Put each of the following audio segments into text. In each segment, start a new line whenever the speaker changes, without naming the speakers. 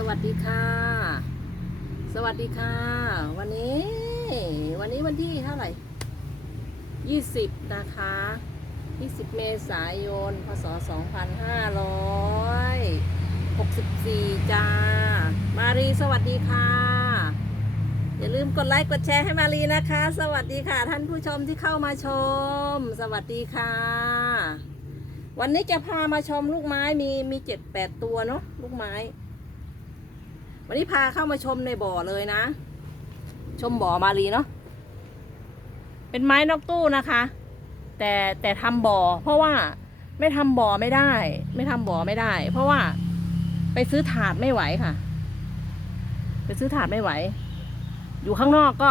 สวัสดีค่ะ สวัสดีค่ะ วันนี้ วันนี้วันที่เท่าไหร่ยี่สิบนะคะยี่สิบเมษายน พศสองพันห้าร้อยหกสิบสี่จ้า มารีสวัสดีค่ะ อย่าลืมกดไลค์กดแชร์ให้มารีนะคะ สวัสดีค่ะ ท่านผู้ชมที่เข้ามาชม สวัสดีค่ะวันนี้จะพามาชมลูกไม้มีมีเจ็ดแปดตัวเนาะลูกไม้ วันนี้พาเข้ามาชมในบ่อเลยนะ ชมบ่อมารีเนาะเป็นไม้นอกตู้นะคะ แต่แต่ทำบ่อ เพราะว่าไม่ทำบ่อไม่ได้ ไม่ทำบ่อไม่ได้ เพราะว่าไปซื้อถาดไม่ไหวค่ะ ไปซื้อถาดไม่ไหว อยู่ข้างนอกก็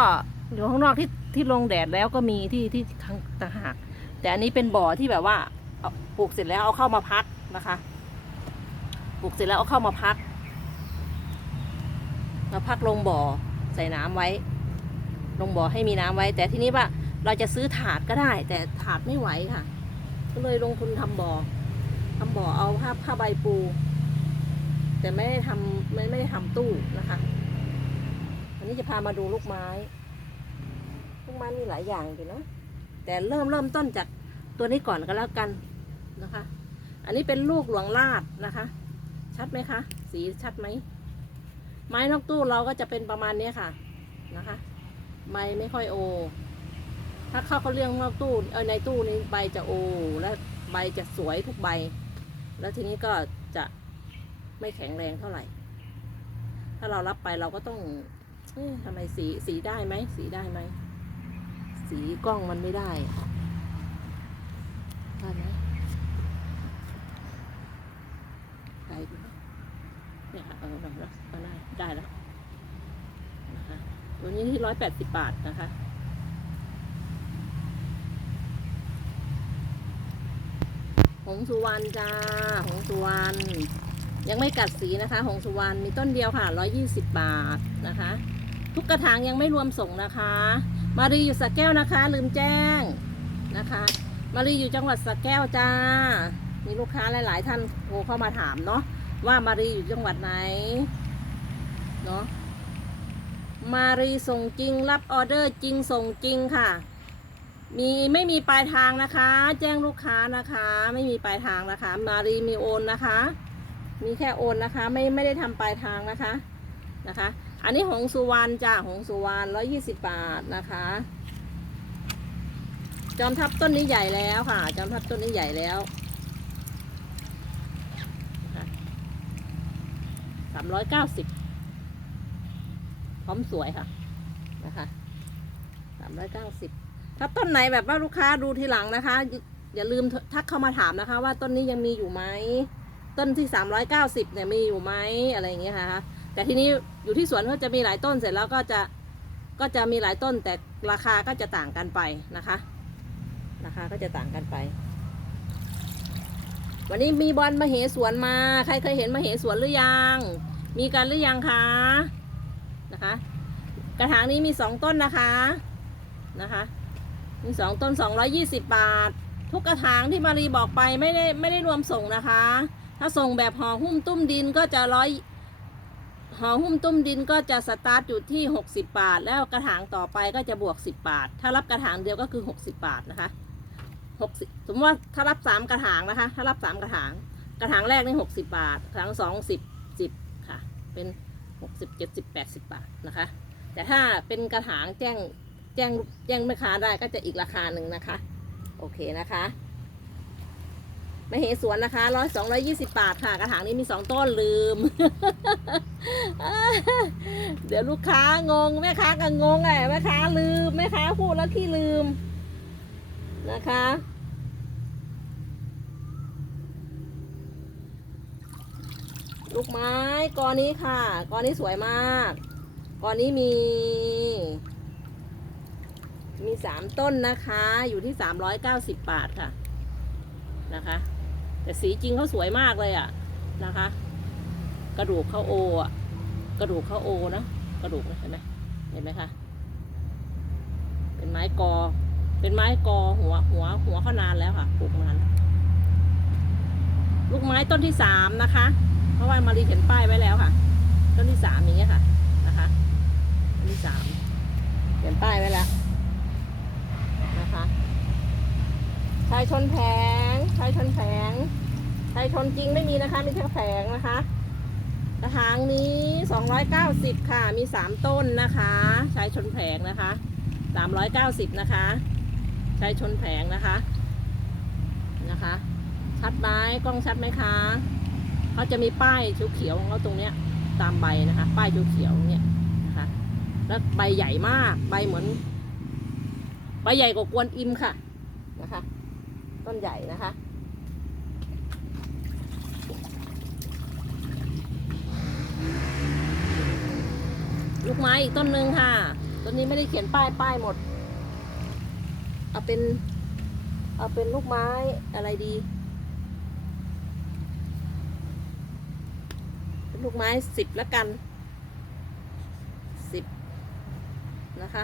อยู่ข้างนอกที่ที่ลงแดดแล้วก็มีที่ที่ข้างต่างหากแต่อันนี้เป็นบ่อที่แบบว่าเอาปลูกเสร็จแล้วเอาเข้ามาพักนะคะ ปลูกเสร็จแล้วเอาเข้ามาพัก มาพักลงบ่อใส่น้ำไว้ ลงบ่อให้มีน้ำไว้ แต่ทีนี้ว่าเราจะซื้อถาดก็ได้ แต่ถาดไม่ไหวค่ะ ก็เลยลงทุนทำบ่อทำบ่อเอาผ้าผ้าใบปู แต่ไม่ได้ทำไม่ไม่ได้ทำตู้นะคะอันนี้จะพามาดูลูกไม้ลูกไม้มีหลายอย่างอยู่นะแต่เริ่มเริ่มต้นจากตัวนี้ก่อนก็แล้วกันนะคะ อันนี้เป็นลูกหลวงลาดนะคะ ชัดไหมคะ สีชัดไหม ไม้นอกตู้เราก็จะเป็นประมาณนี้ค่ะนะคะ ใบไม่ค่อยโอ ถ้าเข้าเขาเรียงนอกตู้เออในตู้นี้ใบจะโอ และใบจะสวยทุกใบ แล้วทีนี้ก็จะไม่แข็งแรงเท่าไหร่ ถ้าเรารับไปเราก็ต้องอทำไมสีสีได้ไหมสีได้ไหมสีกล้องมันไม่ได้ได้ไหมได้เนี่ยเออแบบแล้ว ได้แล้วนะคะตัวนี้ที่ร้อยแปดสิบบาทนะคะหงสุวรรณจ้าหงสุวรรณยังไม่กัดสีนะคะ หงสุวรรณมีต้นเดียวค่ะร้อยยี่สิบบาทนะคะ ทุกกระถางยังไม่รวมส่งนะคะ มารีอยู่สระแก้วนะคะ ลืมแจ้งนะคะ มารีอยู่จังหวัดสระแก้วจ้า มีลูกค้าหลาย ๆ ท่านโทรเข้ามาถามเนาะว่ามารีอยู่จังหวัดไหน เนาะมารีส่งจริงรับออเดอร์จริงส่งจริงค่ะ มีไม่มีปลายทางนะคะ แจ้งลูกค้านะคะ ไม่มีปลายทางนะคะ มารีมีโอนนะคะ มีแค่โอนนะคะ ไม่ไม่ได้ทำปลายทางนะคะนะคะ อันนี้หงสุวรรณจ้าหงสุวรรณร้อยี่สิบบาทนะคะ จอมทับต้นนี้ใหญ่แล้วค่ะ จอมทับต้นนี้ใหญ่แล้วสามร้อยเก้าสิบ พร้อมสวยค่ะนะคะสามร้อยเก้าสิบถ้าต้นไหนแบบว่าลูกค้าดูทีหลังนะคะ อย่าลืมทักเข้ามาถามนะคะ ว่าต้นนี้ยังมีอยู่ไหมต้นที่สามร้อยเก้าสิบเนี่ยมีอยู่ไหมอะไรอย่างเงี้ยค่ะแต่ทีนี้อยู่ที่สวนก็จะมีหลายต้นเสร็จแล้วก็จะก็จะมีหลายต้นแต่ราคาก็จะต่างกันไปนะคะ ราคาก็จะต่างกันไป วันนี้มีบอลมาเหสวนมา ใครเคยเห็นมาเหสวนหรือยัง มีกันหรือยังคะ นะคะ กระถางนี้มีสองต้นนะคะนะคะมีสองต้นสองร้อยี่สิบบาท ทุกกระถางที่มารีบอกไปไม่ได้ไม่ได้รวมส่งนะคะ ถ้าส่งแบบห่อหุ้มตุ้มดินก็จะร้อยห่อหุ้มตุ้มดินก็จะสตาร์ทอยู่ที่หกสิบบาท แล้วกระถางต่อไปก็จะบวกสิบบาท ถ้ารับกระถางเดียวก็คือหกสิบบาทนะคะหกสิบสมมติว่าถ้ารับสามกระถางนะคะ ถ้ารับสามกระถาง กระถางแรกนี่หกสิบาท กระถางสองสิบสิบค่ะ เป็น หกสิบเจ็ดสิบแปดสิบบาทนะคะ แต่ถ้าเป็นกระถางแจ้งแจ้งแจ้งแม่ค้าได้ก็จะอีกราคาหนึ่งนะคะ โอเคนะคะม่เหสวนนะคะร้อยสองร้อยี่สิบาทค่ะ กระถางนี้มีสองต้นลืม เดี๋ยวลูกค้างงแม่ค้าก็งงแหละแม่ค้าลืมแม่ค้าพูดแล้วที่ลืมนะคะ ลูกไม้กอนี้ค่ะ กอนี้สวยมาก กอนี้มี มีสามต้นนะคะ อยู่ที่สามร้อยเก้าสิบบาทค่ะ นะคะ แต่สีจริงเขาสวยมากเลยอะนะคะ กระดูกเขาโออะ กระดูกเขาโอนะ กระดูกเห็นไหมเห็นไหมคะ เป็นไม้กอ เป็นไม้กอหัวหัวหัวเขานานแล้วค่ะ ปลูกนาน ลูกไม้ต้นที่สามนะคะ เพราะว่ามารีเขียนป้ายไว้แล้วค่ะ ต้นที่สามอย่างเงี้ยค่ะนะคะต้นที่สามเขียนป้ายไว้แล้วนะคะชายชนแผงชายชนแผงชายชนจริงไม่มีนะคะมีแค่แผงนะคะกระถางนี้290ค่ะ มี3ต้นนะคะชายชนแผงนะคะ390นะคะชายชนแผงนะคะนะคะ ชัดไหมกล้องชัดไหมคะ จะมีป้ายเขียวๆของเขาตรงเนี้ย ตามใบนะคะ ป้ายเขียวๆเนี่ยนะคะ แล้วใบใหญ่มากใบเหมือนใบใหญ่กว่ากวนอิมค่ะนะคะ ต้นใหญ่นะคะลูกไม้อีกต้นหนึ่งค่ะ ต้นนี้ไม่ได้เขียนป้ายป้ายหมด เอาเป็น เอาเป็นลูกไม้อะไรดี เป็น ลูกไม้สิบแล้วกันสิบนะคะ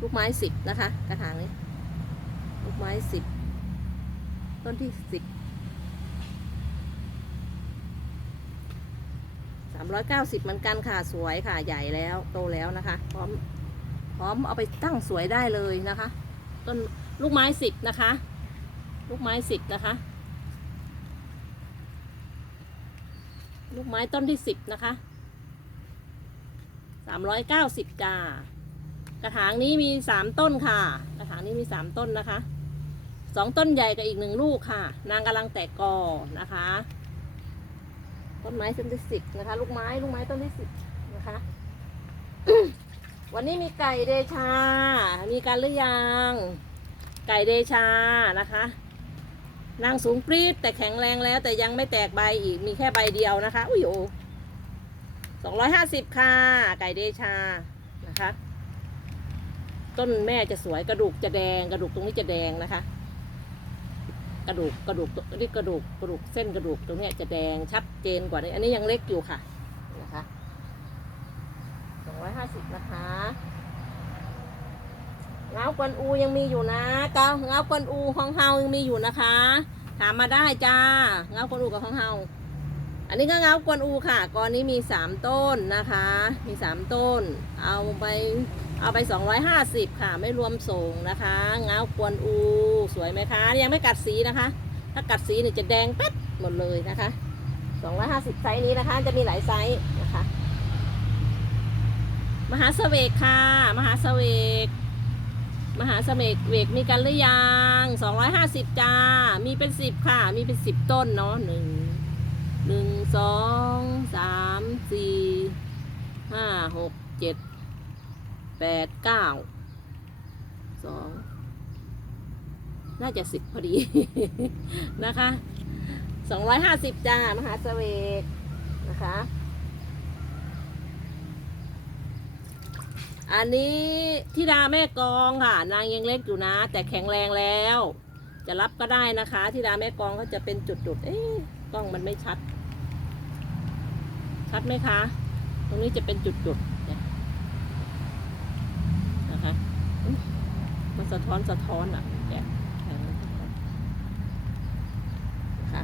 ลูกไม้สิบนะคะ กระถางนี้ลูกไม้สิบต้นที่สิบสามร้อยเก้าสิบเหมือนกันค่ะสวยค่ะใหญ่แล้วโตแล้วนะคะ พร้อมพร้อมเอาไปตั้งสวยได้เลยนะคะ ต้นลูกไม้สิบนะคะ ลูกไม้สิบนะคะ ลูกไม้ต้นที่สิบนะคะสามร้อยเก้าสิบจ้ากระถางนี้มีสามต้นค่ะ กระถางนี้มีสามต้นนะคะสองต้นใหญ่กับอีกหนึ่งลูกค่ะ นางกำลังแตกกอนะคะ ต้นไม้ต้นที่สิบนะคะ ลูกไม้ลูกไม้ต้นที่สิบนะคะ วันนี้มีไก่เดชา มีการหรือยัง ไก่เดชานะคะ นางสูงปรี๊ดแต่แข็งแรงแล้ว แต่ยังไม่แตกใบอีกมีแค่ใบเดียวนะคะอุ้ยโอสองร้อยห้าสิบค่ะ ไก่เดชานะคะ ต้นแม่จะสวยกระดูกจะแดง กระดูกตรงนี้จะแดงนะคะ กระดูกกระดูกตรงนี้กระดูกกระดูกเส้นกระดูกตรงนี้จะแดงชัดเจนกว่านี้ อันนี้ยังเล็กอยู่ค่ะนะคะสองร้อยห้าสิบนะคะ เงากวนอูยังมีอยู่นะเกาเงากวนอูของเฮายังมีอยู่นะคะ ถามมาได้จ้า เงากวนอูกับของเฮาอันนี้ก็เงากวนอูค่ะกอนนี้มีสามต้นนะคะ มีสามต้น เอาไปเอาไปสองร้อยห้าสิบค่ะ ไม่รวมส่งนะคะ เงากวนอูสวยไหมคะ ยังไม่กัดสีนะคะ ถ้ากัดสีเนี่ยจะแดงแป๊ดหมดเลยนะคะสองร้อยห้าสิบไซส์นี้นะคะ จะมีหลายไซส์นะคะ มหาเสวกค่ะ มหาเสวก มหาเสวกเวกมีกันหรือยังสองร้อยห้าสิบจ้า มีเป็นสิบค่ะ มีเป็นสิบต้นเนาะหนึ่งหนึ่งสองสามสี่ห้าหกเจ็ดแปดเก้าสองน่าจะสิบพอดี นะคะสองร้อยห้าสิบจ้ามหาเสวกนะคะ อันนี้ทิดาแม่กองค่ะ นางยังเล็กอยู่นะ แต่แข็งแรงแล้ว จะรับก็ได้นะคะทิดาแม่กองเขาจะเป็นจุดๆเอ๊ะกล้องมันไม่ชัด ชัดไหมคะ ตรงนี้จะเป็นจุดๆเนี่ยนะคะมันสะท้อนสะท้อนอะแกะแกะมันะคะ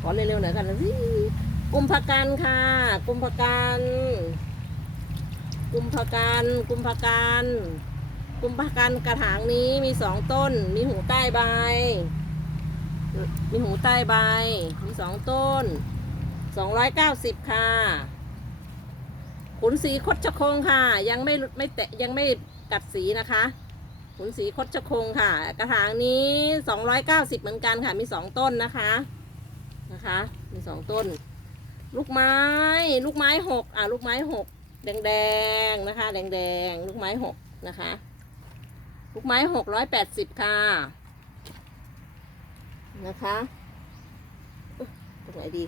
ขอเร็วๆหน่อยกันนะสิกุมภกันค่ะ กุมภกัน กุมภกันกุมภกันกุมภกันกระถางนี้มีสองต้น มีหูใต้ใบ มีหูใต้ใบ มีสองต้น สองร้อยเก้าสิบค่ะขุนสีคดชะคงค่ะ ยังไม่ไม่แตะยังไม่กัดสีนะคะขุนสีคดชะคงค่ะ กระถางนี้สองร้อยเก้าสิบเหมือนกันค่ะ มีสองต้นนะคะนะคะ มีสองต้น ลูกไม้ ลูกไม้หกอะ ลูกไม้หก แดงแดงๆนะคะแดงแดงๆลูกไม้หกนะคะ ลูกไม้หกร้อยแปดสิบค่ะ นะคะเอ๊ะตรงไหนดี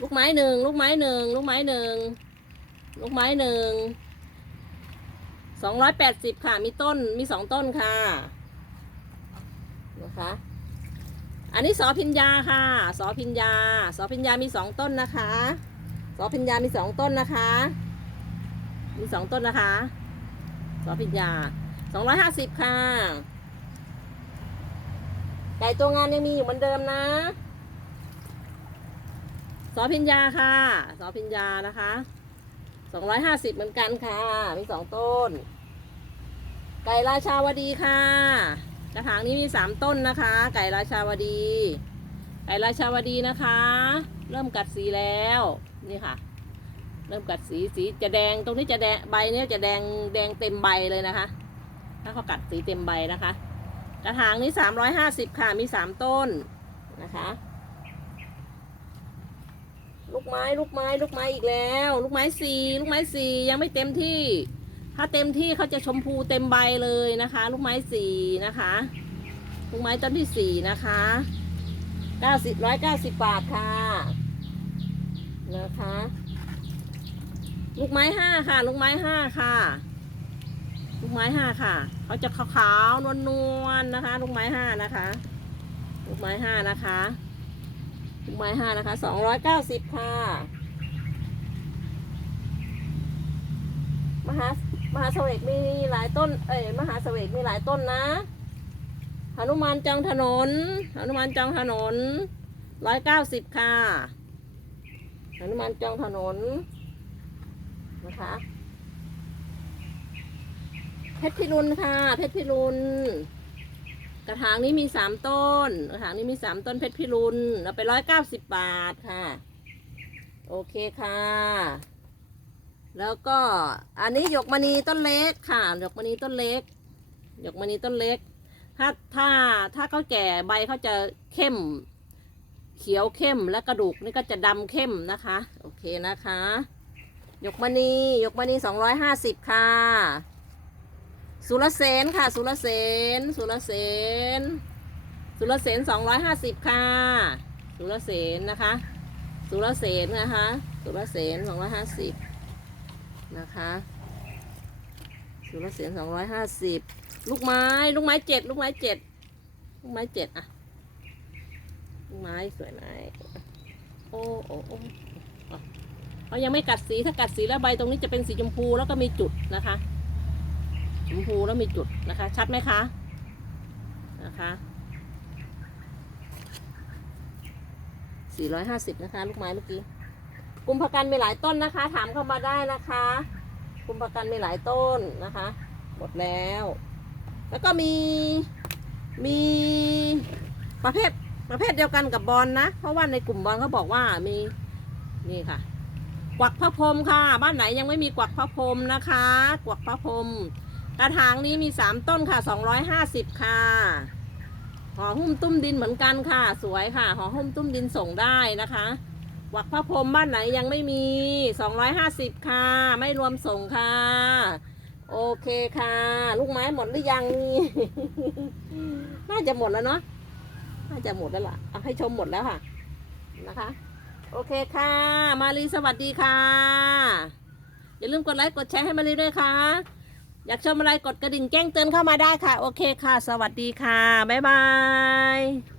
ลูกไม้หนึ่งลูกไม้หนึ่งลูกไม้หนึ่งลูกไม้หนึ่งสองร้อยแปดสิบค่ะ มีต้นมีสองต้นค่ะนะคะอันนี้สอพิญญาค่ะ สอพิญญา สอพิญญามีสองต้นนะคะ สอพิญญามีสองต้นนะคะ มีสองต้นนะคะสอพิญญาสองร้อยห้าสิบค่ะ ไก่ตัวงานยังมีอยู่เหมือนเดิมนะสอพิญญาค่ะสอพิญญานะคะสองร้อยห้าสิบเหมือนกันค่ะ มีสองต้น ไก่ราชาวดีค่ะ กระถางนี้มีสามต้นนะคะ ไก่ราชาวดี ไก่ราชาวดีนะคะ เริ่มกัดสีแล้ว นี่ค่ะ เริ่มกัดสีสีจะแดงตรงนี้จะแดงใบเนี้ยจะแดงแดงเต็มใบเลยนะคะ ถ้าเขากัดสีเต็มใบนะคะ กระถางนี้สามร้อยห้าสิบค่ะมีสามต้นนะคะ ลูกไม้ลูกไม้ลูกไม้อีกแล้ว ลูกไม้สีลูกไม้สียังไม่เต็มที่ ถ้าเต็มที่เขาจะชมพูเต็มใบเลยนะคะ ลูกไม้สีนะคะลูกไม้ต้นที่สี่นะคะเก้าสิบร้อยเก้าสิบบาทค่ะ นะคะ ลูกไม้ห้าค่ะ ลูกไม้ห้าค่ะ ลูกไม้ห้าค่ะเขาจะขาวๆนวลๆนะคะ ลูกไม้ห้านะคะ ลูกไม้ห้านะคะลูกไม้ห้านะคะสองร้อยเก้าสิบค่ะมหามหาเสวกมีหลายต้น เอ้ยมหาเสวกมีหลายต้นนะหนุมานจองถนนหนุมานจองถนนร้อยเก้าสิบค่ะ นุมานจองถนนนะคะเพชรพิรุณค่ะ เพชรพิรุณกระถางนี้มีสามต้น กระถางนี้มีสามต้นเพชรพิรุณเราไปร้อยเก้าสิบบาทค่ะ โอเคค่ะ แล้วก็อันนี้หยกมณีต้นเล็กค่ะ หยกมณีต้นเล็ก หยกมณีต้นเล็ก ถ้าถ้าถ้าเขาแก่ใบเขาจะเข้ม เขียวเข้มและกระดูกนี่ก็จะดำเข้มนะคะ โอเคนะคะหยกมณีหยกมณีสองร้อยห้าสิบค่ะ สุรเสนค่ะ สุรเสนสุรเสนสุรเสนสองร้อยห้าสิบค่ะ สุรเสนนะคะ สุรเสนนะคะ สุรเสนสองร้อยห้าสิบนะคะ สุรเสนสองร้อยห้าสิบลูกไม้ ลูกไม้เจ็ดลูกไม้เจ็ดลูกไม้เจ็ดอะ ไม้สวยไหมโอ้โอ้โอ้เขายังไม่กัดสีถ้ากัดสีแล้วใบตรงนี้จะเป็นสีชมพูแล้วก็มีจุดนะคะชมพูแล้วมีจุดนะคะ ชัดไหมคะนะคะ450นะคะ ลูกไม้เมื่อกี้กุมภกันมีหลายต้นนะคะ ถามเข้ามาได้นะคะกุมภกันมีหลายต้นนะคะ หมดแล้ว แล้วก็มีมีประเภท ประเภทเดียวกันกับบอลนะ เพราะว่าในกลุ่มบอลเขาบอกว่ามีนี่ค่ะ กวักพระพรหมค่ะ บ้านไหนยังไม่มีกวักพระพรหมนะคะ กวักพระพรหมกระถางนี้มีสามต้นค่ะสองร้อยห้าสิบค่ะห่อหุ้มตุ้มดินเหมือนกันค่ะ สวยค่ะห่อหุ้มตุ้มดินส่งได้นะคะกวักพระพรหมบ้านไหนยังไม่มีสองร้อยห้าสิบค่ะ ไม่รวมส่งค่ะ โอเคค่ะ ลูกไม้หมดหรือยังน่าจะหมดแล้วเนาะาจะหมดแล้วล่ะเอาให้ชมหมดแล้วค่ะนะคะ โอเคค่ะ มารีสวัสดีค่ะ อย่าลืมกดไลค์กดแชร์ให้มารีด้วยค่ะ อยากชมอะไรกดกระดิ่งแจ้งเตือนเข้ามาได้ค่ะ โอเคค่ะ สวัสดีค่ะ บ๊ายบาย